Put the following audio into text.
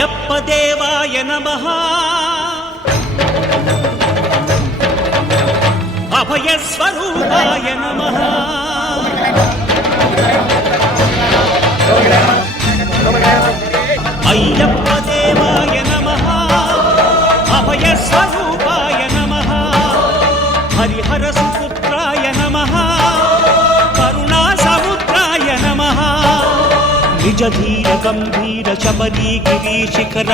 అయ్యప్ప దేవాయ నమః అభయ స్వరూపాయ నమః అయ్యప్ప దేవాయ నమః అభయ స్వరూపాయ నమః హరిహర సుపుత్రాయ నమః కరుణా సముద్రాయ నమః నిజ ధీర గంభీర శబరి గిరి శిఖర